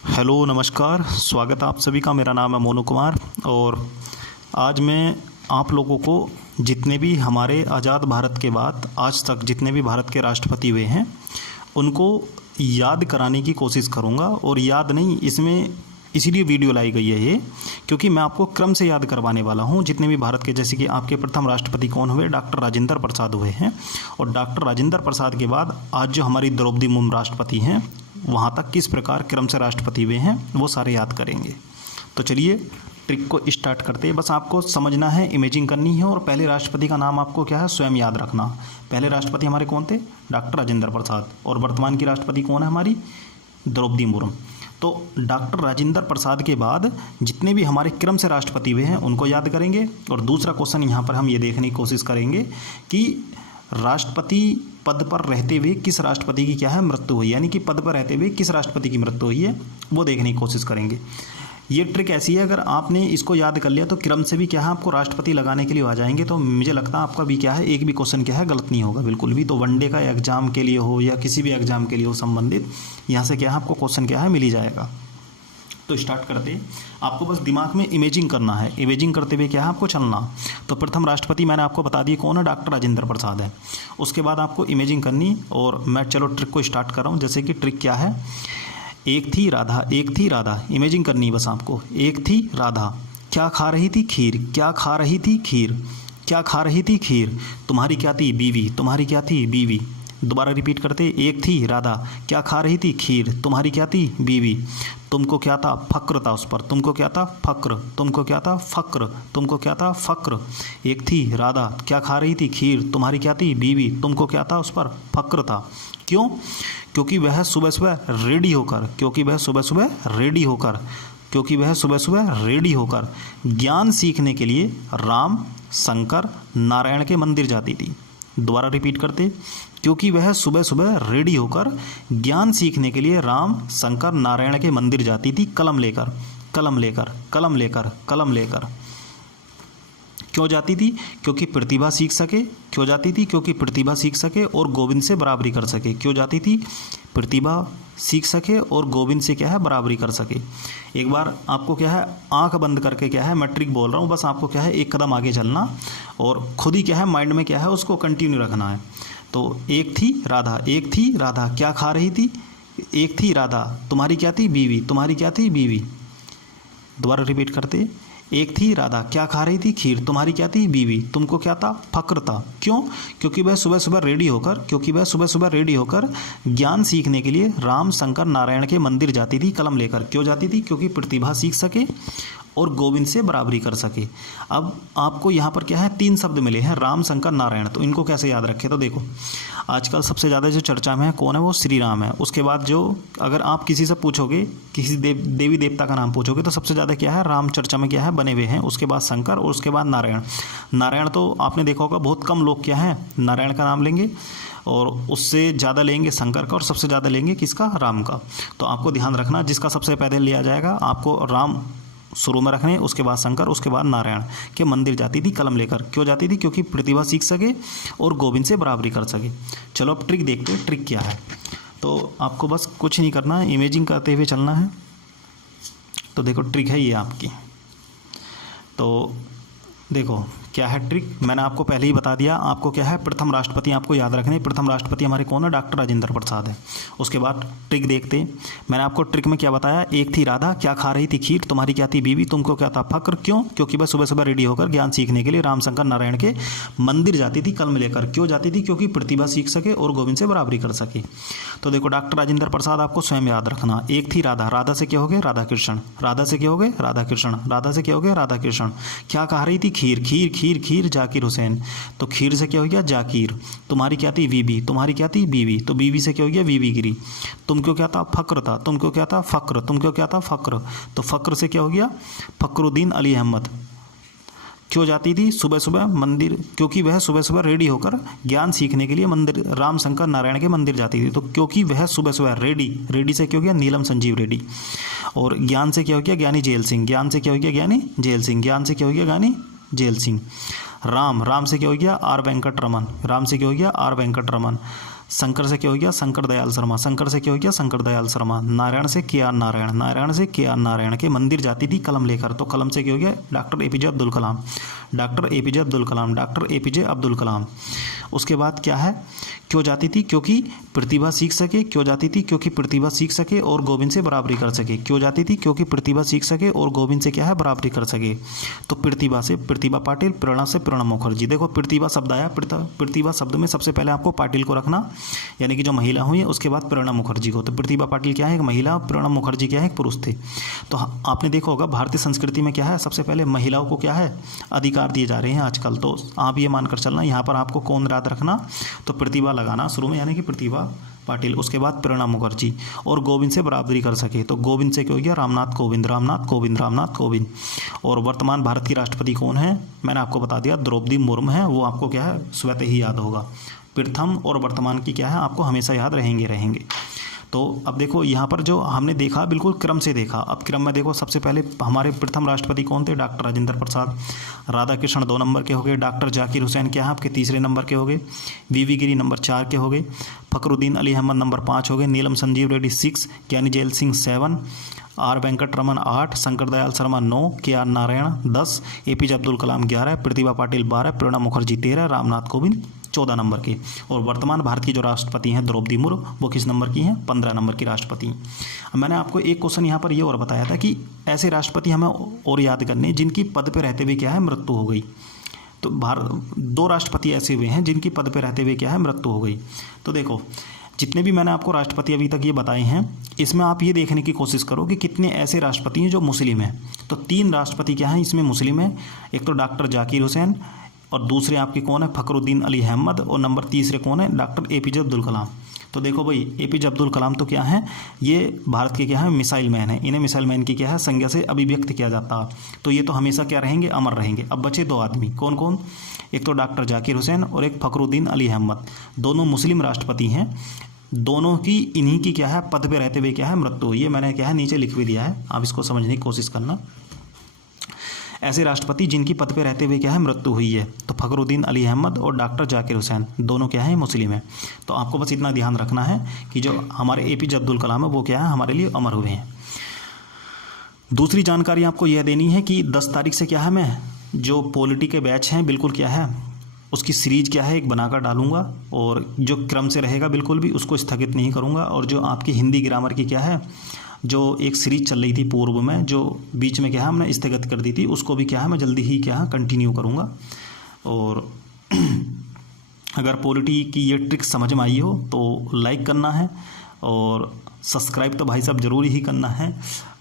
Hello नमस्कार, स्वागत है आप सभी का। मेरा नाम है मोनू कुमार और आज मैं आप लोगों को जितने भी हमारे आज़ाद भारत के बाद आज तक जितने भी भारत के राष्ट्रपति हुए हैं उनको याद कराने की कोशिश करूंगा। और याद नहीं, इसमें इसीलिए वीडियो लाई गई है ये, क्योंकि मैं आपको क्रम से याद करवाने वाला हूँ जितने भी भारत के। जैसे कि आपके प्रथम राष्ट्रपति कौन हुए? डॉक्टर राजेंद्र प्रसाद हुए हैं। और डॉक्टर राजेंद्र प्रसाद के बाद आज जो हमारी द्रौपदी मुर्मू राष्ट्रपति हैं, वहाँ तक किस प्रकार क्रम से राष्ट्रपति हुए हैं वो सारे याद करेंगे। तो चलिए ट्रिक को स्टार्ट करते हैं। बस आपको समझना है, इमेजिंग करनी है और पहले राष्ट्रपति का नाम आपको क्या है स्वयं याद रखना। पहले राष्ट्रपति हमारे कौन थे? डॉक्टर राजेंद्र प्रसाद। और वर्तमान की राष्ट्रपति कौन है हमारी? द्रौपदी मुर्मू। तो डॉक्टर राजेंद्र प्रसाद के बाद जितने भी हमारे क्रम से राष्ट्रपति हुए हैं उनको याद करेंगे। और दूसरा क्वेश्चन यहाँ पर हम ये देखने की कोशिश करेंगे कि राष्ट्रपति पद पर रहते हुए किस राष्ट्रपति की क्या है मृत्यु हुई, यानी कि पद पर रहते हुए किस राष्ट्रपति की मृत्यु हुई है वो देखने की कोशिश करेंगे। ये ट्रिक ऐसी है, अगर आपने इसको याद कर लिया तो क्रम से भी क्या है आपको राष्ट्रपति लगाने के लिए आ जाएंगे। तो मुझे लगता है आपका भी क्या है एक भी क्वेश्चन क्या है गलत नहीं होगा बिल्कुल भी। तो वनडे का एग्जाम के लिए हो या किसी भी एग्जाम के लिए हो संबंधित, यहाँ से क्या है आपको क्वेश्चन क्या है मिल ही जाएगा। तो स्टार्ट करते हैं। आपको बस दिमाग में इमेजिंग करना है, इमेजिंग करते हुए क्या है आपको चलना। तो प्रथम राष्ट्रपति मैंने आपको बता दिया कौन है, डॉक्टर राजेंद्र प्रसाद है। उसके बाद आपको इमेजिंग करनी और मैं चलो ट्रिक को स्टार्ट कर रहा हूँ। जैसे कि ट्रिक क्या है, एक थी राधा, एक थी राधा, इमेजिंग करनी है बस आपको। एक थी राधा, क्या खा रही थी? खीर। क्या खा रही थी? खीर। क्या खा रही थी? खीर। तुम्हारी क्या थी? बीवी। तुम्हारी क्या थी? बीवी। दोबारा रिपीट करते, एक थी राधा, क्या खा रही थी? खीर। तुम्हारी क्या थी? बीवी। तुमको क्या था? फक्र था उस पर। तुमको क्या था? फक्र। तुमको क्या था? फक्र। तुमको क्या था? फक्र। एक थी राधा, क्या खा रही थी? खीर। तुम्हारी क्या थी? बीवी। तुमको क्या था? उस पर फक्र था। क्यों? क्योंकि वह सुबह सुबह रेडी होकर, क्योंकि वह सुबह सुबह रेडी होकर, क्योंकि वह सुबह सुबह रेडी होकर ज्ञान सीखने के लिए राम, शंकर, नारायण के मंदिर जाती थी। दोबारा रिपीट करते, क्योंकि वह सुबह सुबह रेडी होकर ज्ञान सीखने के लिए राम, शंकर, नारायण के मंदिर जाती थी कलम लेकर, कलम लेकर, कलम लेकर, कलम लेकर। क्यों जाती थी? क्योंकि प्रतिभा सीख सके। क्यों जाती थी? क्योंकि प्रतिभा सीख सके और गोविंद से बराबरी कर सके। क्यों जाती थी? प्रतिभा सीख सके और गोविंद से क्या है बराबरी कर सके। एक बार आपको क्या है आंख बंद करके क्या है, मैं ट्रिक बोल रहा हूँ, बस आपको क्या है एक कदम आगे चलना और खुद ही क्या है माइंड में क्या है उसको कंटिन्यू रखना है। तो एक थी राधा, एक थी राधा, क्या खा रही थी? एक थी राधा, तुम्हारी क्या थी? बीवी। तुम्हारी क्या थी? बीवी। दोबारा रिपीट करते, एक थी राधा, क्या खा रही थी? खीर। तुम्हारी क्या थी? बीवी। तुमको क्या था? फक्र था। क्यों? क्योंकि वह सुबह सुबह रेडी होकर, क्योंकि वह सुबह सुबह रेडी होकर ज्ञान सीखने के लिए राम, शंकर, नारायण के मंदिर जाती थी कलम लेकर। क्यों जाती थी? क्योंकि प्रतिभा सीख सके और गोविंद से बराबरी कर सके। अब आपको यहाँ पर क्या है तीन शब्द मिले हैं, राम, शंकर, नारायण। तो इनको कैसे याद रखें? तो देखो आजकल सबसे ज़्यादा जो चर्चा में है कौन है? वो श्री राम है। उसके बाद जो अगर आप किसी से पूछोगे, किसी देवी देवता का नाम पूछोगे तो सबसे ज़्यादा क्या है राम चर्चा में क्या है बने हुए हैं। उसके बाद शंकर और उसके बाद नारायण। नारायण तो आपने देखा होगा बहुत कम लोग क्या है नारायण का नाम लेंगे और उससे ज़्यादा लेंगे शंकर का और सबसे ज़्यादा लेंगे किसका? राम का। तो आपको ध्यान रखना जिसका सबसे पहले लिया जाएगा आपको राम शुरू में रखने, उसके बाद शंकर, उसके बाद नारायण के मंदिर जाती थी कलम लेकर। क्यों जाती थी? क्योंकि प्रतिभा सीख सके और गोविंद से बराबरी कर सके। चलो अब ट्रिक देखते हैं, ट्रिक क्या है। तो आपको बस कुछ नहीं करना है, इमेजिंग करते हुए चलना है। तो देखो ट्रिक है ये आपकी। तो देखो क्या है ट्रिक, मैंने आपको पहले ही बता दिया। आपको क्या है प्रथम राष्ट्रपति आपको याद रखने। प्रथम राष्ट्रपति हमारे कौन है? डॉक्टर राजेंद्र प्रसाद है। उसके बाद ट्रिक देखते, मैंने आपको ट्रिक में क्या बताया, एक थी राधा, क्या खा रही थी? खीर। तुम्हारी क्या थी? बीवी। तुमको क्या था? फक्र। क्यों? क्योंकि वह सुबह सुबह रेडी होकर ज्ञान सीखने के लिए राम, शंकर, नारायण के मंदिर जाती थी कलम लेकर। क्यों जाती थी? क्योंकि प्रतिभा सीख सके और गोविंद से बराबरी कर सके। तो देखो डॉक्टर राजेंद्र प्रसाद आपको स्वयं याद रखना। एक थी राधा, राधा से क्या हो गए? राधा कृष्ण। राधा से क्या हो गए? राधा कृष्ण। राधा से क्या हो गया? राधा कृष्ण। क्या खा रही थी? खीर। खीर खीर खीर जाकिर हुसैन। तो खीर से क्या हो गया? जाकिर। तुम्हारी क्या थी? बीवी। तुम्हारी क्या थी? बीवी। तो बीवी से क्या हो गया? बीवी गिरी। तुमको क्या था? फक्र था। तुमको क्या था? फक्र। तुमको क्या था? फक्र। तो फक्र से क्या हो गया? फक्रुद्दीन अली अहमद। क्यों जाती थी सुबह सुबह मंदिर? क्योंकि वह सुबह सुबह रेडी होकर ज्ञान सीखने के लिए मंदिर राम, शंकर, नारायण के मंदिर जाती थी। तो क्योंकि वह सुबह सुबह रेडी, रेडी से क्या हो गया? नीलम संजीव रेड्डी। और ज्ञान से क्या हो गया? ज्ञानी जेल सिंह। ज्ञान से क्या हो गया? ज्ञानी जेल सिंह। ज्ञान से क्या हो गया? ज्ञानी जेल सिंह। राम, राम से क्या हो गया? आर वेंकट रमन। राम से क्या हो गया? आर वेंकट रमन। शंकर से क्या हो गया, शंकर दयाल शर्मा, शंकर से क्या हो गया, शंकर दयाल शर्मा। नारायण से के आर नारायण, नारायण से के आर नारायण के मंदिर जाती थी कलम लेकर, तो कलम से क्या हो गया, डॉक्टर एपीजे अब्दुल कलाम, डॉक्टर एपीजे अब्दुल कलाम, डॉक्टर एपीजे अब्दुल कलाम। उसके बाद क्या है, क्यों जाती थी, क्योंकि प्रतिभा सीख सके, क्यों जाती थी, क्योंकि प्रतिभा सीख सके और गोविंद से बराबरी कर सके, क्यों जाती थी, क्योंकि प्रतिभा सीख सके और गोविंद से क्या है, बराबरी कर सके। तो प्रतिभा से प्रतिभा पाटिल, प्रेरणा से प्रेरणा मुखर्जी। देखो प्रतिभा शब्द आया, प्रतिभा शब्द में सबसे पहले आपको पाटिल को रखना, यानी कि जो महिला हुई है, उसके बाद प्रेरणा मुखर्जी को। तो प्रतिभा पाटिल क्या है, एक महिला, प्रेरणा मुखर्जी क्या है, एक पुरुष थे। तो आपने देखा होगा भारतीय संस्कृति में क्या है, सबसे पहले महिलाओं को क्या है, अधिकार दिए जा रहे हैं आजकल। तो आप ये मानकर चलना, यहाँ पर आपको कौन याद रखना, तो प्रतिभा लगाना शुरू में, यानी कि प्रतिभा पाटिल, उसके बाद प्रेरणा मुखर्जी, और गोविंद से बराबरी कर सके। तो गोविंद से क्या हो गया, रामनाथ कोविंद, रामनाथ कोविंद, रामनाथ कोविंद। और वर्तमान भारत की राष्ट्रपति कौन है, मैंने आपको बता दिया, द्रौपदी मुर्मू है। वो आपको क्या है, स्वतः ही याद होगा। प्रथम और वर्तमान की क्या है, आपको हमेशा याद रहेंगे। तो अब देखो यहाँ पर जो हमने देखा, बिल्कुल क्रम से देखा। अब क्रम में देखो, सबसे पहले हमारे प्रथम राष्ट्रपति कौन थे, डॉक्टर राजेंद्र प्रसाद। राधा कृष्ण 2 नंबर के हो गए। डॉक्टर जाकिर हुसैन क्या है, आपके 3रे नंबर के हो गए। वीवी गिरी नंबर 4 के हो गए। फखरुद्दीन अली अहमद नंबर 5 हो गए। नीलम संजीव रेड्डी 6, ज्ञानी जैल सिंह 7, आर वेंकट रमन 8, शंकर दयाल शर्मा 9, के आर नारायण 10, एपीजे अब्दुल कलाम 11, प्रतिभा पाटिल 12, प्रेरणा मुखर्जी 13, रामनाथ कोविंद 14 नंबर के। और वर्तमान भारत की जो राष्ट्रपति हैं द्रौपदी मुर्मू, वो किस नंबर की हैं, 15 नंबर की राष्ट्रपति। मैंने आपको एक क्वेश्चन यहाँ पर ये और बताया था कि ऐसे राष्ट्रपति हमें और याद करने जिनकी पद पर रहते हुए क्या है, मृत्यु हो गई। तो 2 राष्ट्रपति ऐसे हुए हैं जिनकी पद पर रहते हुए क्या है, मृत्यु हो गई। तो देखो, जितने भी मैंने आपको राष्ट्रपति अभी तक ये बताए हैं, इसमें आप ये देखने की कोशिश करो कि कितने ऐसे राष्ट्रपति हैं जो मुस्लिम हैं। तो 3 राष्ट्रपति क्या हैं इसमें मुस्लिम हैं। एक तो डॉक्टर जाकिर हुसैन, और दूसरे आपके कौन है, फखरुद्दीन अली अहमद, और नंबर 3 कौन है, डॉक्टर एपीजे अब्दुल कलाम। तो देखो भाई, एपीजे अब्दुल कलाम तो क्या है, ये भारत के क्या है, मिसाइल मैन है। इन्हें मिसाइल मैन की क्या है, संज्ञा से अभिव्यक्त किया जाता। तो ये तो हमेशा क्या रहेंगे, अमर रहेंगे। अब बचे 2 आदमी, कौन कौन, एक तो डॉक्टर जाकिर हुसैन और एक फखरुद्दीन अली अहमद। दोनों मुस्लिम राष्ट्रपति हैं। दोनों की इन्हीं की क्या है, पद पे रहते हुए क्या है, मृत्यु हुई है। मैंने क्या है नीचे लिख भी दिया है, आप इसको समझने की कोशिश करना। ऐसे राष्ट्रपति जिनकी पद पे रहते हुए क्या है, मृत्यु हुई है। तो फखरुद्दीन अली अहमद और डॉक्टर जाकिर हुसैन दोनों क्या है, मुस्लिम है। तो आपको बस इतना ध्यान रखना है कि जो हमारे एपीजे अब्दुल कलाम है वो क्या है, हमारे लिए अमर हुए हैं। दूसरी जानकारी आपको यह देनी है कि 10 तारीख से क्या है, मैं जो पॉलिटी के बैच हैं बिल्कुल क्या है, उसकी सीरीज़ क्या है, एक बनाकर डालूंगा। और जो क्रम से रहेगा बिल्कुल भी उसको स्थगित नहीं करूंगा। और जो आपकी हिंदी ग्रामर की क्या है, जो एक सीरीज चल रही थी पूर्व में, जो बीच में क्या है हमने स्थगित कर दी थी, उसको भी क्या है मैं जल्दी ही क्या है कंटिन्यू करूँगा। और अगर पॉलिटी की ये ट्रिक समझ में आई हो तो लाइक करना है, और सब्सक्राइब तो भाई साहब ज़रूरी ही करना है।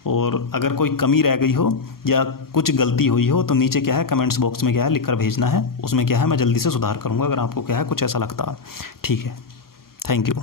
और अगर कोई कमी रह गई हो या कुछ गलती हुई हो तो नीचे क्या है कमेंट्स बॉक्स में क्या है लिख कर भेजना है। उसमें क्या है मैं जल्दी से सुधार करूँगा, अगर आपको क्या है कुछ ऐसा लगता है। ठीक है, थैंक यू।